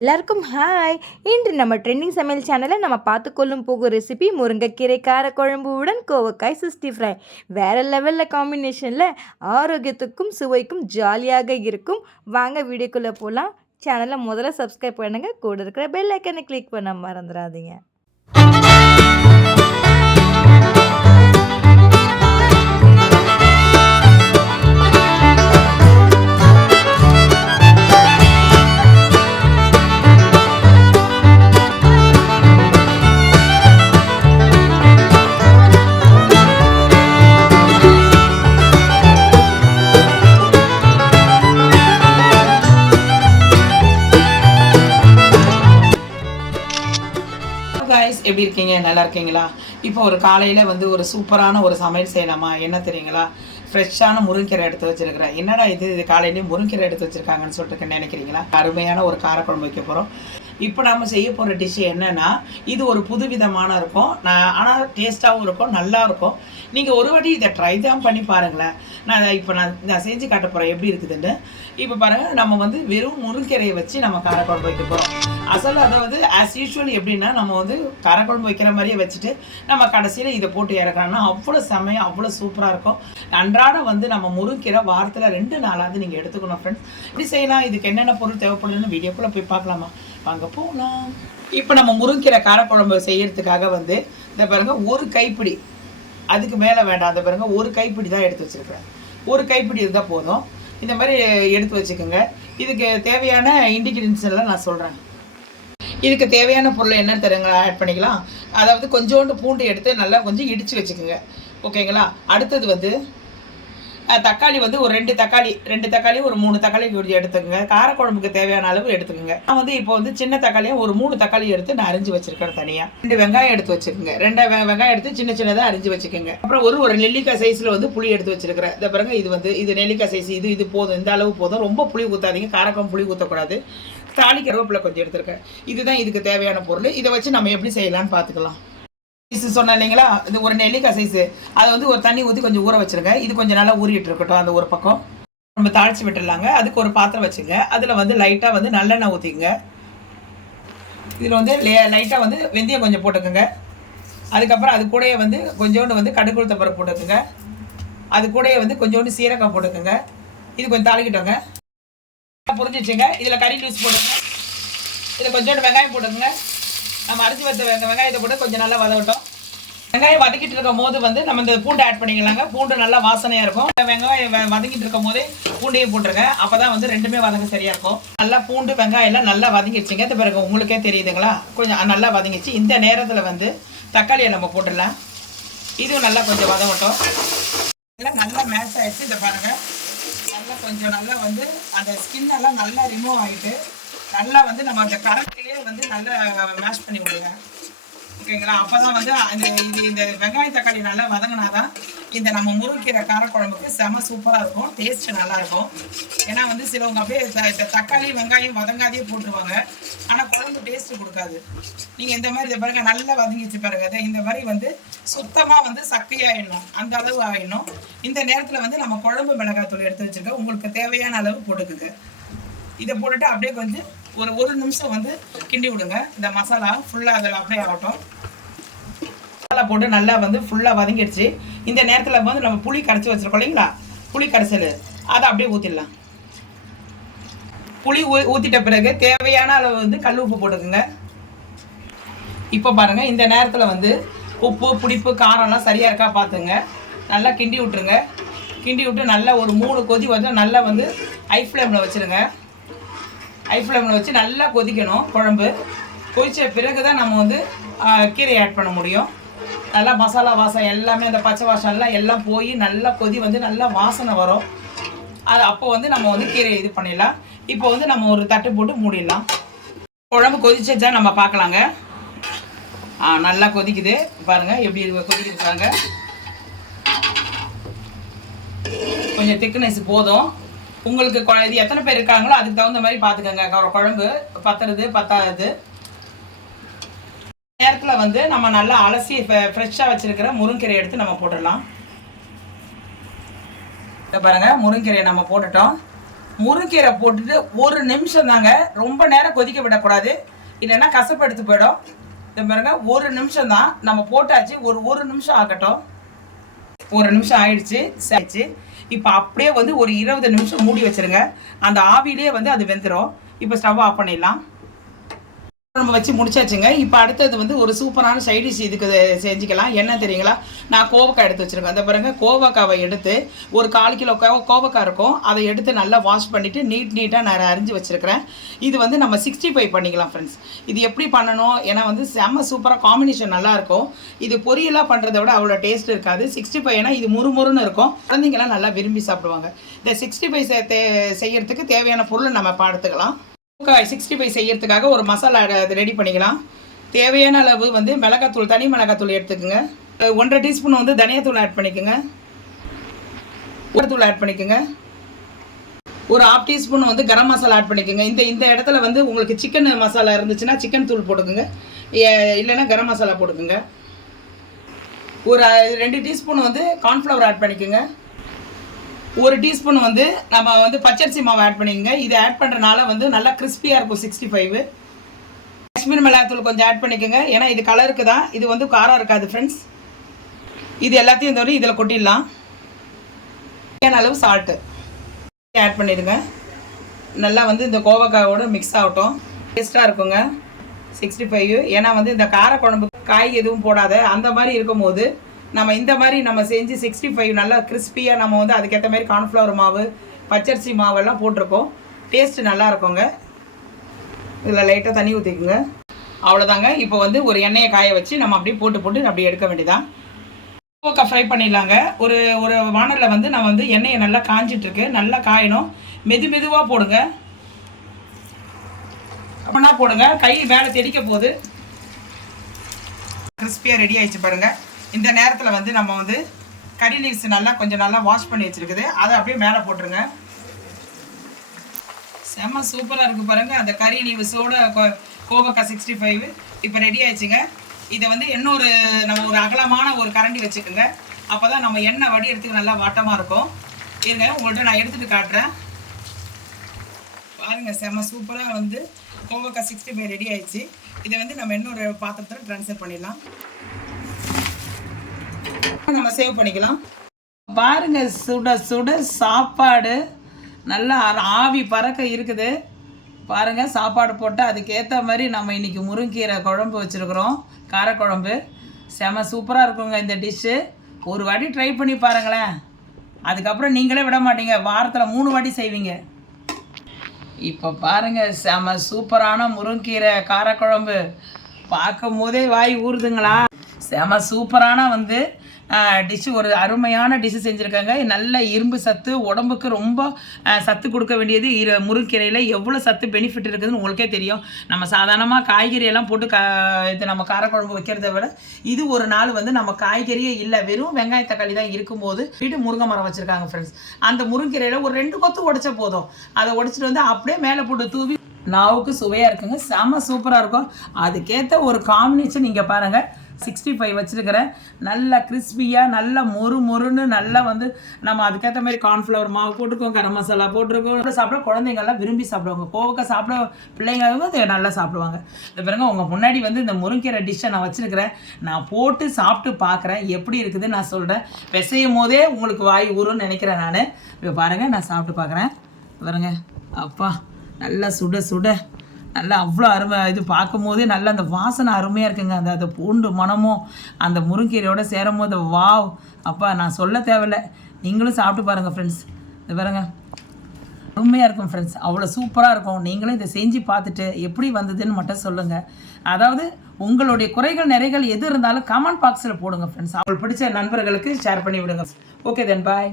எல்லாருக்கும் ஹாய் இன்று நம்ம ட்ரெண்டிங் சமையல் சேனலில் நம்ம பார்த்துக்கொள்ளும் போகும் ரெசிபி முருங்கைக்கீரை காரக்குழம்புடன் கோவக்காய் சிக்ஸ்டி ஃப்ரை வேறு லெவலில் காம்பினேஷனில் ஆரோக்கியத்துக்கும் சுவைக்கும் ஜாலியாக இருக்கும். வாங்க வீடியோக்குள்ளே போகலாம் சேனலை முதல்ல சப்ஸ்கிரைப் பண்ணுங்கள் கூட இருக்கிற பெல் ஐக்கனை கிளிக் பண்ண மறந்துடாதீங்க. எப்படி இருக்கீங்க? நல்லா இருக்கீங்களா? இப்போ ஒரு காலையில் வந்து ஒரு சூப்பரான ஒரு சமையல் செய்யலாமா? என்ன தெரியுங்களா? ஃப்ரெஷ்ஷான முருங்கீரை எடுத்து வச்சிருக்கிறேன். என்னடா இது? இது காலையிலேயே முருங்கீரை எடுத்து வச்சிருக்காங்கன்னு சொல்லிட்டு நினைக்கிறீங்களா? அருமையான ஒரு காரக்குழம்பு வைக்க போகிறோம் இப்போ நாம் செய்ய போகிற டிஷ் என்னென்னா இது ஒரு புதுவிதமான இருக்கும். நான் ஆனால் டேஸ்ட்டாகவும் இருக்கும் நல்லா இருக்கும். நீங்கள் ஒரு வாட்டி இதை ட்ரை தான் பண்ணி பாருங்களேன். நான் இப்போ நான் நான் செஞ்சு காட்ட போகிறேன் எப்படி இருக்குதுன்னு? இப்போ பாருங்கள் நம்ம வந்து வெறும் முருங்கரையை வச்சு நம்ம காரக்குழம்பு வைக்க போகிறோம் அசல் அதாவது ஆஸ் யூஷுவல் எப்படின்னா நம்ம வந்து காரக்குழம்பு வைக்கிற மாதிரியே வச்சுட்டு நம்ம கடைசியில் இதை போட்டு இறக்கணும்னா அவ்வளோ செமையாக அவ்வளோ சூப்பராக இருக்கும். அன்றாடம் வந்து நம்ம முருங்கீரை வாரத்தில் ரெண்டு நாளாவது நீங்கள் எடுத்துக்கணும் ஃப்ரெண்ட்ஸ் இப்படி செய்யலாம். இதுக்கு என்னென்ன பொருள் தேவைப்படுதுன்னு வீடியோக்குள்ளே போய் பார்க்கலாமா? வாங்க போகலாம் இப்போ நம்ம முருங்கீரை காரக்குழம்பு செய்யறதுக்காக வந்து இந்த பாருங்க ஒரு கைப்பிடி. அதுக்கு மேலே வேண்டாம் அந்த பாருங்க ஒரு கைப்பிடி தான் எடுத்து வச்சிருக்கிறேன். ஒரு கைப்பிடி இருந்தால் போதும். இந்த மாதிரி எடுத்து வச்சுக்கோங்க. இதுக்கு தேவையான இன்டிகிரியன்ஸ் எல்லாம் நான் சொல்கிறேன் இதுக்கு தேவையான பொருள் என்னன்னு தருங்க ஆட் பண்ணிக்கலாம். அதாவது கொஞ்சோண்டு பூண்டு எடுத்து நல்லா கொஞ்சம் இடித்து வச்சுக்கோங்க. ஓகேங்களா அடுத்தது வந்து தக்காளி வந்து ஒரு ரெண்டு தக்காளி ரெண்டு தக்காளி ஒரு மூணு தக்காளி கொஞ்சம் எடுத்துக்கோங்க. காரக்குழம்புக்கு தேவையான அளவு எடுத்துக்கோங்க. நான் வந்து இப்போ வந்து சின்ன தக்காளியாக ஒரு மூணு தக்காளி எடுத்து நான் அரிஞ்சு வச்சிருக்கேன் தனியாக ரெண்டு வெங்காயம் எடுத்து வச்சிருக்கேங்க. ரெண்டு வெ- வெங்காயம் எடுத்து சின்ன சின்னதாக அரிஞ்சு வச்சுக்கோங்க. அப்புறம் ஒரு ஒரு நெல்லிக்காய் சைஸில் வந்து புளி எடுத்து வச்சிருக்கிறேன். இந்த பாருங்க இது வந்து இது நெல்லிக்காய் சைஸ் இது இது போதும். இந்த அளவு போதும். ரொம்ப புளி ஊற்றாதீங்க காரக்குழம்பு புளி ஊற்றக்கூடாது தாலி கருவேப்பிலை கொஞ்சம் எடுத்திருக்கேன். இதுதான் இதுக்கு தேவையான பொருள். இதை வச்சு நம்ம எப்படி செய்யலாம்னு பார்த்துக்கலாம். சைஸ் சொன்னேன் இல்லைங்களா? இது ஒரு நெல்லிக்காய் சைஸு அதை வந்து ஒரு தண்ணி ஊற்றி கொஞ்சம் ஊற வச்சுருங்க. இது கொஞ்சம் நல்லா ஊறிட்டு இருக்கட்டும் அந்த ஒரு பக்கம். நம்ம தாளித்து விட்டுடலாங்க. அதுக்கு ஒரு பாத்திரம் வச்சுங்க. அதில் வந்து லைட்டாக வந்து நல்லெண்ணெய் ஊற்றிங்க இதில் வந்து லைட்டாக வந்து வெந்தயம் கொஞ்சம் போட்டுக்கோங்க. அதுக்கப்புறம் அது கூடயே வந்து கொஞ்சோண்டு வந்து கடுகு உளுத்தம் பருப்பு போட்டுக்கோங்க. அது கூடயே வந்து கொஞ்சோண்டு சீரகம் போட்டுக்கோங்க. இது கொஞ்சம் தாளிக்கிட்டோங்க. புரிஞ்சிச்சுங்க? இதில் கறி லூஸ் போட்டுக்கோங்க. இதில் கொஞ்சோண்டு வெங்காயம் போட்டுக்கோங்க. நம்ம அரைச்சி வச்ச வெங்காயத்தை போட்டு கொஞ்சம் நல்லா வதக்கட்டும் வெங்காயம் வதக்கிட்டு இருக்கும் போது வந்து நம்ம இந்த பூண்டு ஆட் பண்ணிக்கலாங்க. பூண்டு நல்லா வாசனையாக இருக்கும். வெங்காயம் வ- இருக்கும் போதே பூண்டையும் போட்டுருங்க அப்போ தான் வந்து ரெண்டுமே வதங்க சரியாக இருக்கும். நல்லா பூண்டு வெங்காயம் எல்லாம் நல்லா வதங்கிடுச்சுங்க. இந்த பிறகு உங்களுக்கே தெரியுதுங்களா? கொஞ்சம் நல்லா வதங்கிச்சு இந்த நேரத்தில் வந்து தக்காளியை நம்ம போட்டுடலாம். இதுவும் நல்லா கொஞ்சம் வதங்கட்டும் எல்லாம் நல்லா மேட்ச் ஆகிடுச்சு இதை பாருங்கள் நல்லா கொஞ்சம் நல்லா வந்து அந்த ஸ்கின் எல்லாம் நல்லா ரிமூவ் ஆகிட்டு நல்லா வந்து நம்ம அந்த கரண்ட்லேயே வந்து நல்லா மேஷ் பண்ணி விடுங்க. ஓகேங்களா? அப்போ தான் வந்து அந்த இது இந்த வெங்காய தக்காளி நல்லா வதங்கினாதான் இந்த நம்ம முருங்கீரை காரக்குழம்புக்கு செம சூப்பராக இருக்கும் டேஸ்ட் நல்லாயிருக்கும் ஏன்னா வந்து சிலவங்க அப்படியே இந்த தக்காளி வெங்காயம் வதங்காதே போட்டுருவாங்க. ஆனால் குழம்பு டேஸ்ட் கொடுக்காது. நீங்கள் இந்த மாதிரி இதை பாருங்கள் நல்லா வதங்கிச்சு பாருங்க. அதை இந்த மாதிரி வந்து சுத்தமாக வந்து சக்கையாயிடணும் அந்த அளவு ஆயிடணும். இந்த நேரத்தில் வந்து நம்ம குழம்பு மிளகாத்தூள் எடுத்து வச்சுருக்கோம். உங்களுக்கு தேவையான அளவு போட்டுக்குங்க. இதை போட்டுட்டு அப்படியே கொஞ்சம் ஒரு ஒரு நிமிஷம் வந்து கிண்டி விடுங்க. இந்த மசாலா ஃபுல்லாக அதில் அப்படியே ஆகட்டும். மசாலா போட்டு நல்லா வந்து ஃபுல்லாக வதங்கிடுச்சு. இந்த நேரத்தில் வந்து நம்ம புளி கரைச்சி வச்சிருக்கோம் இல்லைங்களா? புளி கரைசல். அதை அப்படியே ஊற்றிடலாம் புளி ஊ ஊற்றிட்ட பிறகு தேவையான அளவு வந்து கல் உப்பு போட்டுக்குங்க. இப்போ பாருங்கள் இந்த நேரத்தில் வந்து உப்பு புளிப்பு காரம்லாம் சரியாக இருக்கா பார்த்துங்க. நல்லா கிண்டி விட்டுருங்க. கிண்டி விட்டு நல்லா ஒரு மூணு கொதி வந்து நல்லா வந்து ஐ ஃப்ளேமில் வச்சுருங்க. ஹை ஃப்ளேமில் வச்சு நல்லா கொதிக்கணும் குழம்பு. கொதித்த பிறகு தான் நம்ம வந்து கீரையை ஆட் பண்ண முடியும். நல்லா மசாலா வாசம் எல்லாமே அந்த பச்சை வாசம் எல்லாம் எல்லாம் போய் நல்லா கொதி வந்து நல்லா வாசனை வரும். அது அப்போ வந்து நம்ம வந்து கீரையை இது பண்ணிடலாம். இப்போ வந்து நம்ம ஒரு தட்டு போட்டு மூடிடலாம். குழம்பு கொதிச்சதா நம்ம பார்க்கலாங்க. ஆ நல்லா கொதிக்குது. பாருங்கள் எப்படி இருக்கு- கொதிக்குது கொஞ்சம் திக்னஸ் போதும். உங்களுக்கு இது எத்தனை பேர் இருக்காங்களோ அதுக்கு தகுந்த மாதிரி பார்த்துக்கோங்க குழம்பு பத்துறது பத்தாதது. நேரத்தில் வந்து நம்ம நல்லா அலசி ஃப்ரெஷ்ஷாக வச்சுருக்கிற முருங்கீரை எடுத்து நம்ம போட்டுடலாம். இதை பாருங்க முருங்கீரையை நம்ம போட்டுட்டோம். முருங்கீரை போட்டுட்டு ஒரு நிமிஷம் தாங்க ரொம்ப நேரம் கொதிக்க விடக்கூடாது. இல்லைன்னா கசப்பு எடுத்து போயிடும். இந்த பாருங்க ஒரு நிமிஷம் தான் நம்ம போட்டாச்சு. ஒரு ஒரு நிமிஷம் ஆகட்டும். ஒரு நிமிஷம் ஆயிடுச்சு ஆயிடுச்சு. இப்போ அப்படியே வந்து ஒரு இருபது நிமிஷம் மூடி வச்சுருங்க. அந்த ஆவிலே வந்து அது வெந்துடும் இப்போ ஸ்டவ் ஆஃப் பண்ணிடலாம். நம்ம வச்சு முடிச்சாச்சுங்க. இப்போ அடுத்தது வந்து ஒரு சூப்பரான சைடிஷ் இதுக்கு செஞ்சுக்கலாம். என்ன தெரியுங்களா? நான் கோவக்காய் எடுத்து வச்சுருக்கேன். அந்த பாருங்கள் கோவக்காவை எடுத்து ஒரு கால் கிலோ கோவக்காய் இருக்கும். அதை எடுத்து நல்லா வாஷ் பண்ணிவிட்டு நீட் நீட்டாக நான் அரிஞ்சு வச்சுருக்கிறேன். இது வந்து நம்ம சிக்ஸ்டி ஃபைவ் பண்ணிக்கலாம் ஃப்ரெண்ட்ஸ் இது எப்படி பண்ணணும்? ஏன்னா வந்து செம்ம சூப்பராக காம்பினேஷன் நல்லாயிருக்கும் இது பொரியலாக பண்ணுறதை விட அவ்வளோ டேஸ்ட் இருக்காது. சிக்ஸ்டி ஃபைவ்னா இது முறுமுறுன்னு இருக்கும். குழந்தைங்களாம் நல்லா விரும்பி சாப்பிடுவாங்க. இந்த சிக்ஸ்டி ஃபைவ் செய்யறதுக்கு தேவையான பொருளை நம்ம பார்த்துக்கலாம் சிக்ஸ்டி ஃபைவ் செய்யறதுக்காக ஒரு மசாலா ரெடி பண்ணிக்கலாம். தேவையான அளவு வந்து மிளகாத்தூள் தனி மிளகாத்தூள் எடுத்துக்கோங்க. ஒன்றரை டீஸ்பூன் வந்து தனியாத்தூள் ஆட் பண்ணிக்கோங்க. தூள் ஆட் பண்ணிக்கோங்க. ஒரு ஆஃப் டீஸ்பூன் வந்து கரம் மசாலா ஆட் பண்ணிக்கோங்க. இந்த இந்த இடத்துல வந்து உங்களுக்கு சிக்கன் மசாலா இருந்துச்சுன்னா சிக்கன் தூள் போட்டுக்கோங்க. ஏ- இல்லைன்னா கரம் மசாலா போட்டுக்கோங்க. ஒரு ரெண்டு டீஸ்பூன் வந்து கார்ன்ஃப்ளவர் ஆட் பண்ணிக்கோங்க. ஒரு டீஸ்பூன் வந்து நம்ம வந்து பச்சரிசி மாவு ஆட் பண்ணிக்கோங்க. இது ஆட் பண்ணுறனால வந்து நல்லா கிறிஸ்பியாக இருக்கும் சிக்ஸ்டி ஃபைவ் காஷ்மீர் மிளகாத்தூள் கொஞ்சம் ஆட் பண்ணிக்கோங்க. ஏன்னா இது கலருக்கு தான் இது வந்து காரம் இருக்காது ஃப்ரெண்ட்ஸ் இது எல்லாத்தையும் இந்த இதில் கொட்டிடலாம். தேவையான அளவு சால்ட்டு ஆட் பண்ணிடுங்க. நல்லா வந்து இந்த கோவக்காயோட மிக்ஸ் ஆகட்டும். டேஸ்ட்டாக இருக்குங்க. சிக்ஸ்டி ஃபைவ் ஏன்னா வந்து இந்த காரக்குழம்பு காய் எதுவும் போடாத. அந்த மாதிரி இருக்கும்போது நம்ம இந்த மாதிரி நம்ம செஞ்சு சிக்ஸ்டி ஃபைவ் நல்லா கிறிஸ்பியாக நம்ம வந்து அதுக்கேற்ற மாதிரி கார்ன்ஃப்ளவர் மாவு பச்சரிசி மாவெல்லாம் போட்டிருக்கோம். டேஸ்ட் நல்லா இருக்குங்க. இதில் லைட்டாக தண்ணி ஊற்றிக்குங்க அவ்வளோதாங்க இப்போ வந்து ஒரு எண்ணெயை காய வச்சு நம்ம அப்படியே போட்டு போட்டு அப்படியே எடுக்க வேண்டியதான் கோவக்காய் ஃப்ரை பண்ணிடலாங்க. ஒரு ஒரு வானலில் வந்து நான் வந்து எண்ணெயை நல்லா காஞ்சிட்ருக்கு நல்லா காயணும். மெது மெதுவாக போடுங்க. அப்படின்னா போடுங்க. கை மேலே தெடிக்க போகுது. கிறிஸ்பியாக ரெடி ஆயிடுச்சு பாருங்கள் இந்த நேரத்தில் வந்து நம்ம வந்து கறி லீவ்ஸ் நல்லா கொஞ்சம் நல்லா வாஷ் பண்ணி வச்சிருக்குது. அதை அப்படியே மேலே போட்டுருங்க. செம்ம சூப்பராக இருக்குது பாருங்கள் அந்த கறி லீவ்ஸோட கோவக்காய் சிக்ஸ்டி ஃபைவ் இப்போ ரெடி ஆயிடுச்சுங்க. இதை வந்து இன்னொரு நம்ம ஒரு அகலமான ஒரு கரண்டி வச்சுக்கோங்க. அப்போ தான் நம்ம எண்ணெய் வடிகிறதுக்கு நல்லா வாட்டமாக இருக்கும். இருங்க உங்கள்கிட்ட நான் எடுத்துகிட்டு காட்டுறேன். பாருங்கள் செம்ம சூப்பராக வந்து கோவக்காய் சிக்ஸ்டி ஃபைவ் ரெடி ஆயிடுச்சு. இதை வந்து நம்ம இன்னொரு பாத்திரத்தில் ட்ரான்ஸ்ஃபர் பண்ணிடலாம். நம்ம சேவ் பண்ணிக்கலாம். பாருங்க சுட சுட சாப்பாடு. நல்லா ஆ- ஆவி பறக்க இருக்குது. பாருங்க சாப்பாடு போட்டு அதுக்கேற்ற மாதிரி நம்ம இன்னைக்கு முருங்கீரை குழம்பு வச்சுருக்குறோம். காரக்குழம்பு. செம சூப்பராக இருக்குங்க இந்த டிஷ்ஷு ஒரு வாட்டி ட்ரை பண்ணி பாருங்களேன். அதுக்கப்புறம் நீங்களே விட மாட்டீங்க. வாரத்தில் மூணு வாட்டி செய்வீங்க. இப்போ பாருங்க செம சூப்பரான முருங்கீரை காரக்குழம்பு. பார்க்கும் போதே வாய் ஊறுதுங்களா? செம சூப்பரான வந்து டிஷ்ஷு ஒரு அருமையான டிஷ்ஷு செஞ்சுருக்காங்க. நல்ல இரும்பு சத்து உடம்புக்கு ரொம்ப சத்து கொடுக்க வேண்டியது இரு முருங்கீரையில் எவ்வளோ சத்து பெனிஃபிட் இருக்குதுன்னு உங்களுக்கே தெரியும். நம்ம சாதாரணமாக காய்கறி எல்லாம் போட்டு கா இது நம்ம காரக்குழம்பு வைக்கிறத விட இது ஒரு நாள் வந்து நம்ம காய்கறியே இல்லை. வெறும் வெங்காய தக்காளி தான் இருக்கும்போது வீட்டு முருங்கை மரம் வச்சுருக்காங்க ஃப்ரெண்ட்ஸ் அந்த முருங்கீரையில் ஒரு ரெண்டு கொத்து உடைச்ச போதும். அதை உடைச்சிட்டு வந்து அப்படியே மேலே போட்டு தூவி நாவுக்கு சுவையாக இருக்குங்க. செம சூப்பராக இருக்கும். அதுக்கேற்ற ஒரு காம்பினேஷன் நீங்கள் பாருங்கள் சிக்ஸ்டி ஃபைவ் வச்சுருக்கிறேன் நல்லா கிறிஸ்பியாக நல்லா மொறு மொறுன்னு நல்லா வந்து நம்ம அதுக்கேற்ற மாதிரி கார்ன்ஃப்ளவர் மாவு போட்டிருக்கோம் கரம் மசாலா போட்டிருக்கோம். நல்லா சாப்பிட குழந்தைங்கள்லாம் விரும்பி சாப்பிடுவாங்க. போக சாப்பிட பிள்ளைங்க வந்து நல்லா சாப்பிடுவாங்க. இந்த பிறகு உங்கள் முன்னாடி வந்து இந்த முருங்கீரை டிஷ்ஷை நான் வச்சுருக்கிறேன். நான் போட்டு சாப்பிட்டு பார்க்குறேன். எப்படி இருக்குது நான் சொல்கிறேன் பிசையும் போதே உங்களுக்கு வாய் ஊறுன்னு நினைக்கிறேன் நான். இப்போ பாருங்கள் நான் சாப்பிட்டு பார்க்குறேன். பாருங்க அப்பா நல்லா சுட சுட. நல்லா அவ்வளோ அருமை இது பார்க்கும்போதே நல்லா அந்த வாசனை அருமையாக இருக்குங்க. அந்த அந்த பூண்டு மணமும் அந்த முருங்கீரையோடு சேரும் போது வாவ் அப்பா நான் சொல்ல தேவையில்ல. நீங்களும் சாப்பிட்டு பாருங்கள் ஃப்ரெண்ட்ஸ் இது பாருங்க. அருமையாக இருக்கும் ஃப்ரெண்ட்ஸ் அவ்வளோ சூப்பராக இருக்கும். நீங்களும் இதை செஞ்சு பார்த்துட்டு எப்படி வந்ததுன்னு மட்டும் சொல்லுங்கள் அதாவது உங்களுடைய குறைகள் நிறைகள் எது இருந்தாலும் கமெண்ட் பாக்ஸில் போடுங்க ஃப்ரெண்ட்ஸ் அவள் பிடிச்ச நண்பர்களுக்கு ஷேர் பண்ணி விடுங்க ஓகே தென் பாய்